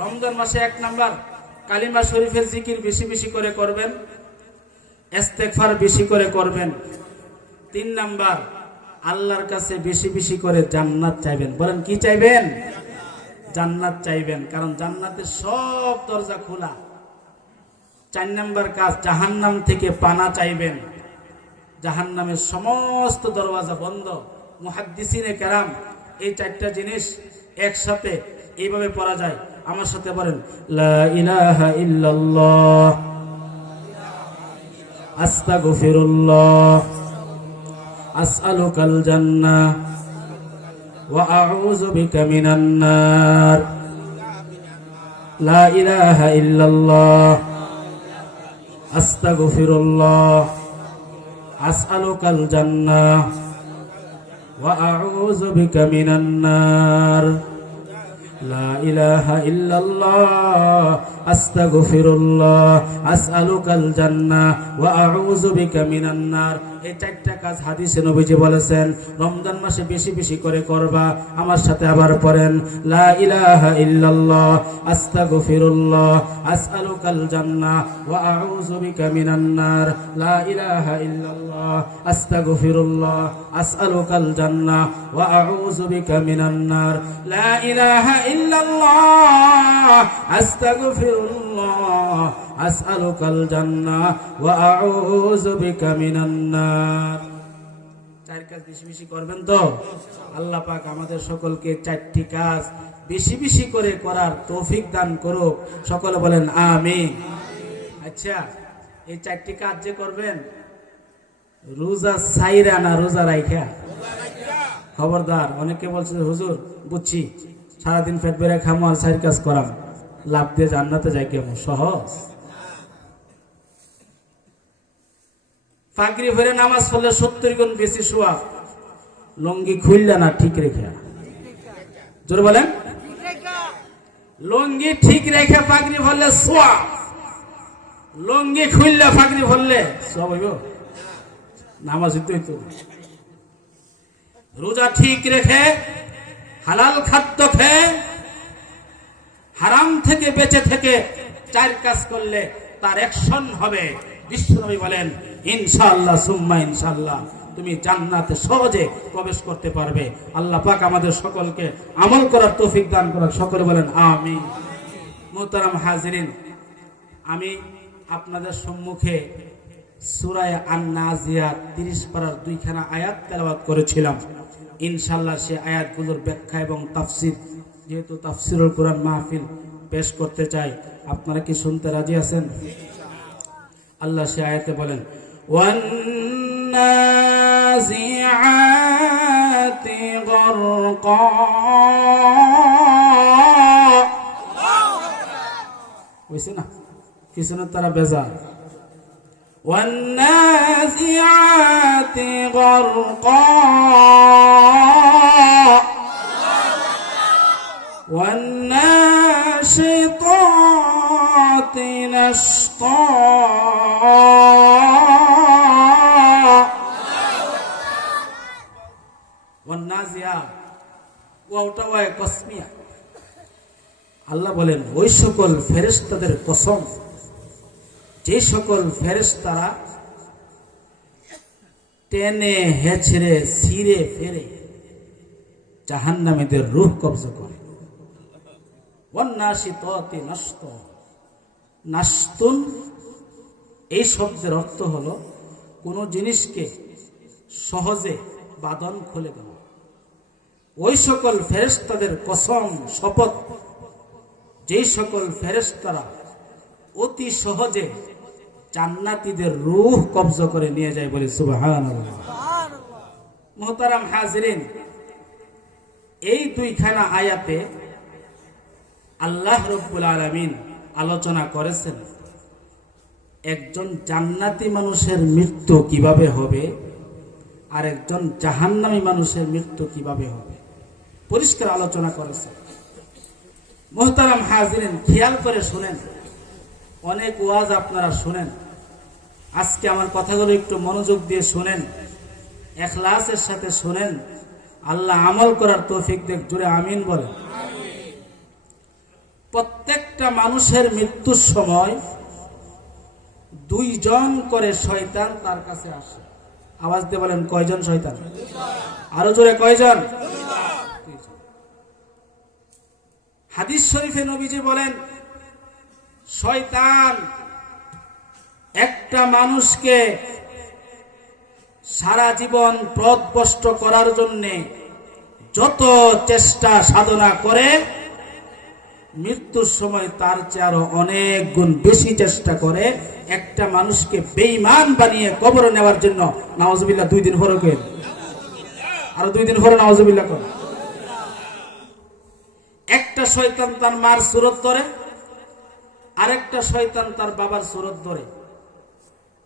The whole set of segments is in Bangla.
রমজান মাসে 1 নাম্বার কালিমা শরীফের জিকির বেশি বেশি করে করবেন, ইস্তেগফার বেশি করে করবেন। 3 নাম্বার আল্লাহর কাছে বেশি বেশি করে জান্নাত চাইবেন। বলেন কি চাইবেন? জান্নাত চাইবেন, কারণ জান্নাতের সব দরজা খোলা। 4 নাম্বার কাজ জাহান্নাম থেকে পানা চাইবেন, জাহান্নামের সমস্ত দরওয়াজা বন্ধ। মুহাদ্দিসিনে কেরাম এই 4টা জিনিস একসাথে এইভাবে পড়া যায়। আমার সাথে বলেন লা ইলাহা ইল্লাল্লাহ আস্তাগফিরুল্লাহ আসআলুকাল জান্নাহ ওয়া আউযু বিকা মিনান নার। লা ইলাহা ইল্লাল্লাহ আস্তাগফিরুল্লাহ আসআলুকাল জান্নাহ ওয়া আউযু বিকা মিনান নার। লা ইলাহা ইল্লাল্লাহ আস্তাগফিরুল্লাহ আসআলুকাল জান্নাহ ওয়া আউযু বিকা মিনান নার। এই 4টা কাজ হাদিসে নবীজি বলেছেন রমজান মাসে বেশি বেশি করে করবা। আমার সাথে আবার পড়েন লা ইলাহা ইল্লাল্লাহ আস্তাগফিরুল্লাহ আসআলুকাল জান্নাহ ওয়া আউযু বিকা মিনান নার। লা ইলাহা ইল্লাল্লাহ আস্তাগফিরুল্লাহ আসআলুকাল জান্নাহ ওয়া আউযু বিকা মিনান নার। লা ইলাহা ইল্লাল্লাহ আস্তাগফিরুল্লাহ আসআলুকাল জান্নাহ ওয়া আউযু বিকা মিনান নার। 4 কাজ বেশি বেশি করবেন তো আল্লাহ পাক আমাদের সকলকে 4টি কাজ বেশি বেশি করে করার তৌফিক দান করুক। সকলে বলেন আমিন। আচ্ছা, এই 4টি কাজ যে করবেন রোজা ছাইরা না রোজা রাইখা? খবরদার। অনেকে বলছে হুজুর বুঝছি সারাদিন পেট ভরে খামো আর 4 কাজ করাম, লাভ দিয়ে জান্নাতে যাই কেমন সহজ? পাগড়ি ভরে নামাজ পড়লে 70 গুণ বেশি সওয়াব। লঙ্গি খুললে না ঠিক রেখে, জোরে বলেন লঙ্গি ঠিক রেখে পাগড়ি ভরলে সওয়াব, লঙ্গি খুললে পাগড়ি ভরলে সওয়াব হইব? নামাজ হইতো। রোজা ঠিক রেখে হালাল খাদ্য খেয়ে হারাম থেকে বেঁচে থেকে 4 কাজ করলে তার অ্যাকশন হবে। বিশ্বনবী বলেন ইনশাআল্লাহ সুম্মা ইনশাআল্লাহ তুমি জান্নাতে সহজে প্রবেশ করতে পারবে। আল্লাহ পাক আমাদের সকলকে আমল করার তৌফিক দান করার। সকলে বলেন আমিন। মুহতারাম হাজিরিন, আমি আপনাদের সম্মুখে সূরা আন-নাজিয়াত 30 পারার 2খানা আয়াত তেলাওয়াত করেছিলাম। ইনশাআল্লাহ সেই আয়াতগুলোর ব্যাখ্যা এবং তাফসীর, যেহেতু তাফসীরুল কুরআন মাহফিল পেশ করতে চাই, আপনারা কি শুনতে রাজি আছেন? আল্লাহ সে আয়াতে বলেন ওয়ান নাজিআতি গরকা, হইছে না? কিছু না, তারা বেজার। ওয়ান নাজিআতি গরকা ওয়ান নাশিতাতি নাশতা আল্লাহ বলেন ওই সকল ফেরেশতাদের কসম যে সকল ফেরেশতারা টেনে হেঁচড়ে ছিঁড়ে ফেরে জাহান্নামীদের রূহ কবজা করে। ওয়ান্নাশিতাতি নাশতা, নাশতুন এই শব্দের অর্থ হলো কোন জিনিসকে সহজে বাঁধন খুলে দেওয়া। ওই সকল ফেরেশতাদের কসম শপথ যেই সকল ফেরেশতারা অতি সহজে জান্নাতীদের রূহ কবজা করে নিয়ে যায়, বলে সুবহানাল্লাহ। মুহতারাম হাজিরিন, এই 2খানা আয়াতে আল্লাহ রাব্বুল আলামিন আলোচনা করেছেন একজন জান্নাতি মানুষের মৃত্যু কিভাবে হবে আর একজন জাহান্নামী মানুষের মৃত্যু কিভাবে হবে, পরিষ্কার আলোচনা করেছেন। মুহতারাম হাজিরিন, খেয়াল করে শুনেন। অনেক ওয়াজ আপনারা শুনেন, আজকে আমার কথাগুলো একটু মনোযোগ দিয়ে শুনেন, ইখলাসের সাথে শুনেন। আল্লাহ আমল করার তৌফিক দেখ, জোরে আমিন বলেন। প্রত্যেকটা মানুষের মৃত্যুর সময় দুইজন করে শয়তান তার কাছে আসে। আওয়াজ দিয়ে বলেন কয়জন শয়তান? আরো জোরে কয়জন? হাদিস শরীফে নবীজি বলেন, শয়তান একটা মানুষকে সারা জীবন পথভ্রষ্ট করার জন্য যত চেষ্টা সাধনা করে, মৃত্যুর সময় তার চেয়ে আরো অনেক গুণ বেশি চেষ্টা করে একটা মানুষকে বেঈমান বানিয়ে কবরে নেওয়ার জন্য। নাউজুবিল্লাহ। 2 দিন পরে কেন? আরো 2 দিন পরে নাউজুবিল্লাহ কোন। একটা শয়তান তার মার সুরত ধরে, আরেকটা শয়তান তার বাবার সুরত ধরে।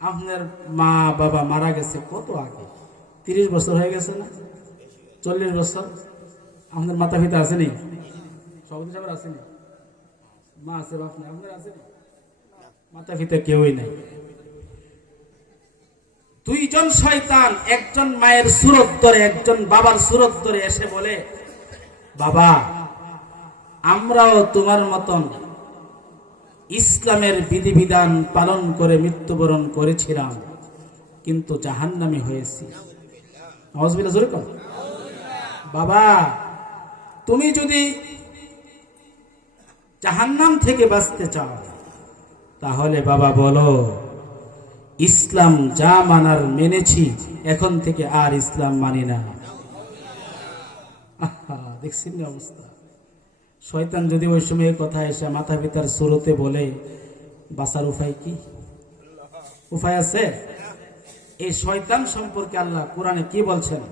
আপনার মা বাবা মারা গেছে কত আগে, 30 বছর হয়ে গেছে না, 40 বছর। আপনার মাতা পিতা আসেনি? সভাপতি সাহেব আসেনি? মা আছে, বাপ নেই, আপনার আসেনি? মাতা পিতা কেউই নাই। দুইজন শয়তান, একজন মায়ের সুরত ধরে, একজন বাবার সুরত ধরে এসে বলে, বাবা আমরাও তোমার মতন ইসলামের বিধিবিধান পালন করে মৃত্যুবরণ করেছিলাম, কিন্তু জাহান্নামী হয়েছি। নাউজুবিল্লাহ জোরে কর। বাবা তুমি যদি জাহান্নাম থেকে বাঁচতে চাও, তাহলে বাবা বলো, ইসলাম যা মানার মেনেছি, এখন থেকে আর ইসলাম মানি না। দেখছেন না অবস্থা? শয়তান যদি ওই সময় কথা এসে মাথা পিতার সুরতে বলে, বাঁচার উপায় কি? উপায় আছে? এই শয়তান সম্পর্কে আল্লাহ কোরআনে কি বলছেন?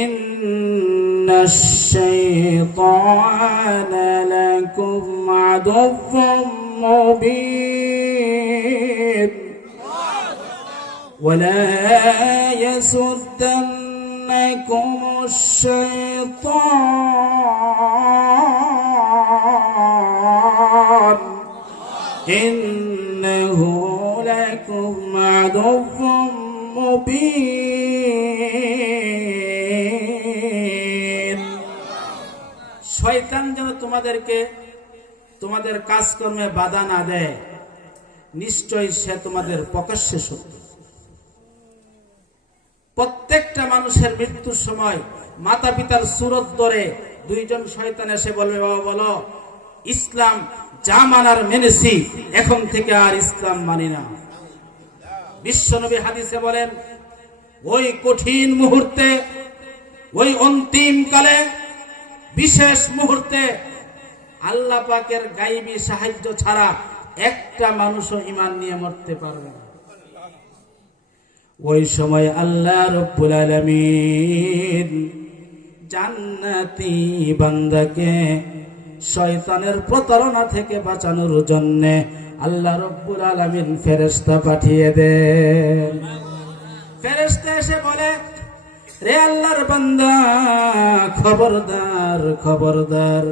ইন্নাশ শাইতানা লাকুম আদুউম মুবিন ওয়ালা ইয়াসুদ্দান্নাকুমুশ শাইতান ইন্নাহু লাকুম আদুউম মুবিন। শয়তান যেন তোমাদেরকে তোমাদের কাজকর্মে বাধা না দেয়, নিশ্চয়ই সে তোমাদের প্রকাশ্যে শত্রু। প্রত্যেকটা মানুষের মৃত্যুর সময় মাতা পিতার সুরত ধরে দুইজন শয়তান এসে বলবে, বাবা বলো, ইসলাম যা মানার মেনেছি, এখন থেকে আর ইসলাম মানি না। বিশ্বনবী হাদিসে বলেন, ওই কঠিন মুহূর্তে, ওই অন্তিম কালে, বিশেষ মুহূর্তে আল্লাহ পাকের গায়বী সাহায্য ছাড়া একটা মানুষও ঈমান নিয়ে মরতে পারবে না। ওই সময় আল্লাহ রাব্বুল আলামিন জান্নাতি বান্দাকে শয়তানের প্রতারণা থেকে বাঁচানোর জন্য আল্লাহ রাব্বুল আলামিন ফেরেশতা পাঠিয়ে দেন। ফেরেশতা এসে বলে, রে আল্লাহর বান্দা, খবরদার খবরদার,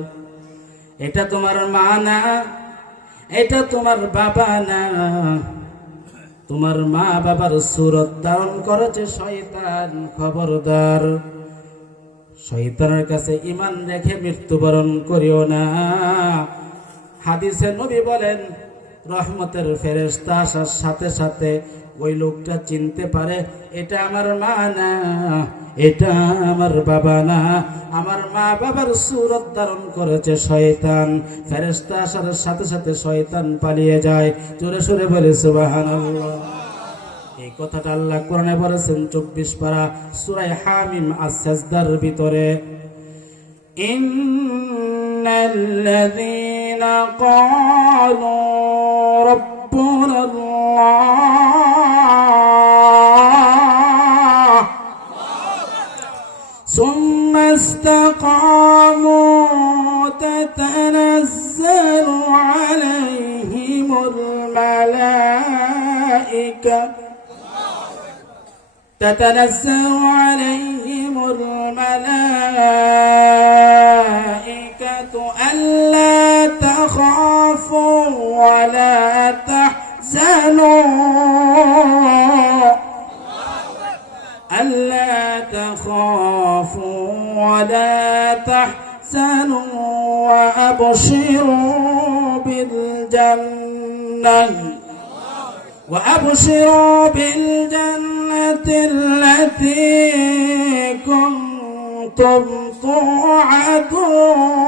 এটা তোমার মা না, এটা তোমার বাবা না, তোমার মা বাবার সুরত ধারণ করেছে শয়তান। খবরদার, শয়তানের কাছে ঈমান রেখে মৃত্যুবরণ করিও না। হাদিসে নবী বলেন, রহমতের ফেরেশতা আসার সাথে সাথে ওই লোকটা চিনতে পারে, এটা আমার মা না, এটা আমার বাবা না, আমার মা বাবার সুরত ধারণ করেছে শয়তান। ফেরেশতা আসার সাথে সাথে শয়তান পালিয়ে যায়। জোরে সোরে বলে সুবহানাল্লাহ। এই কথাটা আল্লাহ কোরআনে বলেছেন 24 পারা সূরা হামিম আস-সাজদার ভিতরে, ইন্নাল্লাযীনা ক্বালু রাব্বুনাল্লাহ সুম্মা ইসতাকামু তাতানাজ্জালু আলাইহিমুল মালায়েকা تتنزل عليهم الملائكة ألا تخافوا ولا تحزنوا ألا تخافوا ولا تحزنوا تحزنوا وأبشروا بالجنة التي كنتم توعدون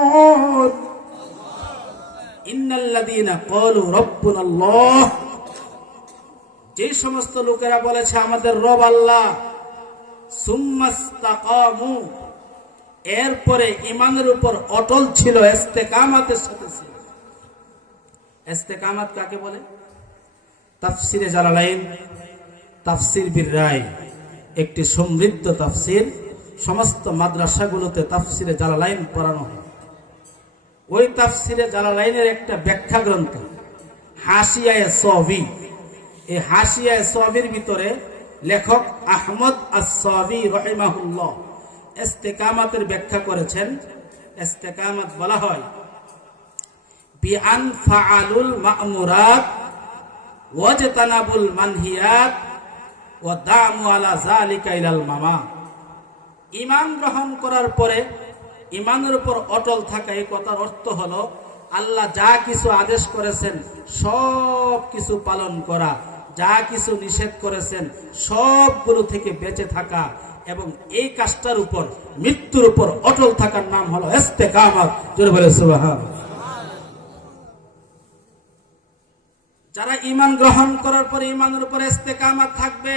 ইন্নাল্লাযীনা ক্বালু রাব্বুনাল্লাহ, যে সমস্ত লোকেরা বলেছে আমাদের রব আল্লাহ, সুম্মাস্তাকামু, এরপরে ঈমানের উপর অটল ছিল, ইস্তেকামাতের সাথে ছিল। ইস্তেকামাত কাকে বলে? তাফসিরে জালালাইন, তাফসির বির রায়, একটি সমৃদ্ধ তাফসির। সমস্ত মাদ্রাসাগুলোতে তাফসিরে জালালাইন পড়ানো হয়। ওই তাফসিরে জালালাইনের একটা ব্যাখ্যা গ্রন্থ হাসিয়ায়ে সাবি। এই হাসিয়ায়ে সাবির ভিতরে লেখক আহমদ আস-সাবি রাহিমাহুল্লাহ ইস্তেকামাতের ব্যাখ্যা করেছেন। ইস্তেকামাত বলা হয় বিআন ফাআলুল মা'মুরাত ওয়াজতানাবুল মানহিয়াত ওয়া দামু আলা যালিকা ইলাল মামাত। ঈমান গ্রহণ করার পরে ঈমানের উপর অটল থাকা, এই কথার অর্থ হলো আল্লাহ যা কিছু আদেশ করেছেন সব কিছু পালন করা, যা কিছু নিষেধ করেছেন সবগুলো থেকে বেঁচে থাকা, এবং এই কাজটার উপর, মৃত্যুর উপর অটল থাকার নাম হলো ইস্তেকামাত। জোরে বলে সুবহানাল্লাহ। যারা ঈমান গ্রহণ করার পরে ঈমানের উপর ইস্তেকামাত থাকবে,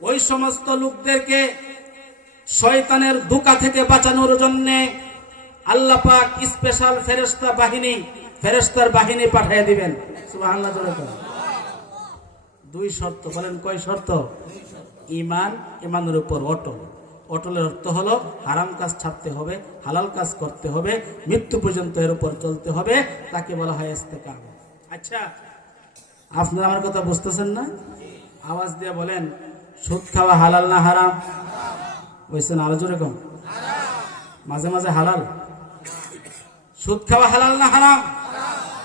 ওই সমস্ত লোকদেরকে শয়তানের ধোঁকা থেকে বাঁচানোর জন্য আল্লাহ পাক স্পেশাল ফেরেশতার বাহিনী পাঠিয়ে দিবেন। সুবহানাল্লাহ। দুই শর্ত, বলেন কয় শর্ত? ঈমানের উপর অটল। অটলের অর্থ হলো হারাম কাজ ছাড়তে হবে, হালাল কাজ করতে হবে, মৃত্যু পর্যন্ত এর উপর চলতে হবে, তাকে বলা হয় ইস্তেকামাত। আচ্ছা, আপনারা আমার কথা বুঝতেছেন না? আওয়াজ দিয়ে বলেন, সুদ খাওয়া হালাল না হারাম? বুঝছেন? আরো জোরে কম। মাঝে মাঝে হালাল। সুদ খাওয়া হালাল না হারাম?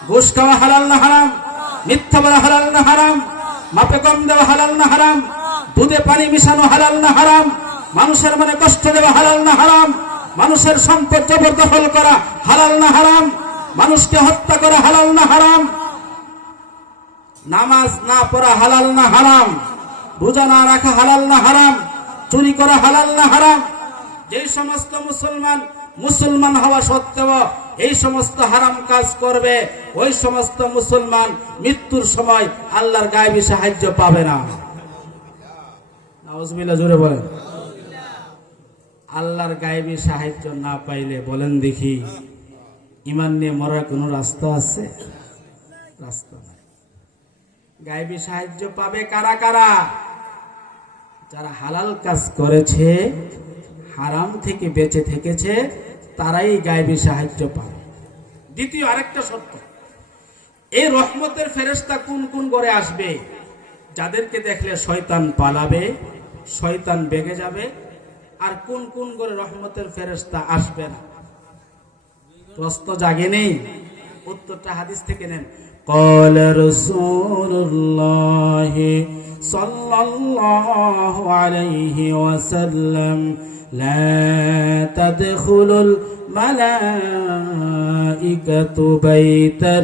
ঘুষ খাওয়া হালাল না হারাম? মিথ্যা বলা হালাল না হারাম? মাপে কম দেওয়া হালাল না হারাম? দুধে পানি মিশানো হালাল না হারাম? মানুষের মনে কষ্ট দেওয়া হালাল না হারাম? মানুষের সম্পদ জবরদখল করা হালাল না হারাম? মানুষকে হত্যা করা হালাল না হারাম? নামাজ না পড়া হালাল না হারাম? রোজা না রাখা হালাল না হারাম? চুরি করা হালাল না হারাম? যে সমস্ত মুসলমান হওয়া সত্ত্বেও এই সমস্ত হারাম কাজ করবে, ওই সমস্ত মুসলমান মৃত্যুর সময় আল্লাহর গায়েবী সাহায্য পাবে না। নাউজুবিল্লাহ, জোরে বলেন। আল্লাহর গায়েবী সাহায্য না পাইলে বলেন দেখি, ঈমান নিয়ে মরার কোন রাস্তা আছে? রাস্তা নাই। গায়েবী সাহায্য পাবে কারা কারা? যারা হালাল কাজ করেছে, হারাম থেকে বেঁচে থেকেছে, তারাই গায়েবী সাহায্য পাবে। দ্বিতীয় আরেকটা শর্ত, এই রহমতের ফেরেশতা কোন কোন করে আসবে? যাদেরকে দেখলে শয়তান পালাবে, শয়তান বেগে যাবে। আর কোন কোন করে রহমতের ফেরেশতা আসবে না? প্রশ্ন জাগে নেই? উত্তরটা হাদিস থেকে নেন। قال رسول الله صلى الله عليه وسلم لا تدخل الملائكة بيتا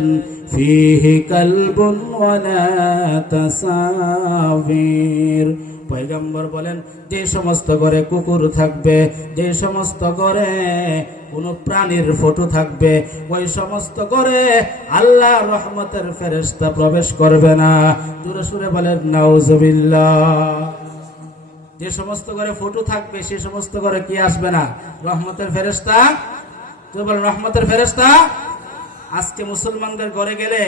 فيه كلب ولا تسافير। পয়গম্বর বলেন, যে সমস্ত ঘরে কুকুর থাকবে, যে সমস্ত ঘরে কোন প্রাণীর ফটো থাকবে, ওই সমস্ত ঘরে আল্লাহ রহমতের ফেরেশতা প্রবেশ করবে না। জোরে সুরে বলেন নাউজুবিল্লাহ। যে সমস্ত ঘরে ফটো থাকবে, সে সমস্ত ঘরে কি আসবে না? রহমতের ফেরেশতা। জোরে বলেন রহমতের ফেরেশতা। আজকে মুসলমানদের ঘরে গেলে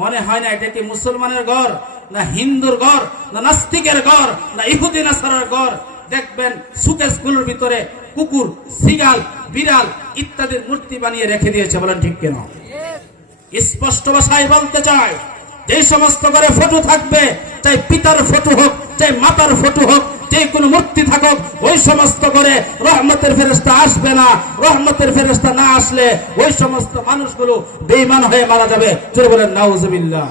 মনে হয় না এটা কি মুসলমানের ঘর, না হিন্দুর ঘর, না নাস্তিকের ঘর, না ইহুদি নাসারার ঘর। দেখবেন সুকেসগুলোর ভিতরে কুকুর, সিগাল, বিড়াল ইত্যাদির মূর্তি বানিয়ে রেখে দিয়েছে। বলেন ঠিক কেন? স্পষ্ট ভাষায় বলতে চাই, যে সমস্ত ঘরে ফটো থাকবে, চাই পিতার ফটো হোক, চাই মাতার ফটো হোক, যে কোনো মূর্তি থাকুক, ওই সমস্ত ঘরে রহমতের ফেরেশতা আসবে না। রহমতের ফেরেশতা না আসলে ওই সমস্ত মানুষগুলো বেঈমান হয়ে মারা যাবে। জোরে বলেন নাউজুবিল্লাহ।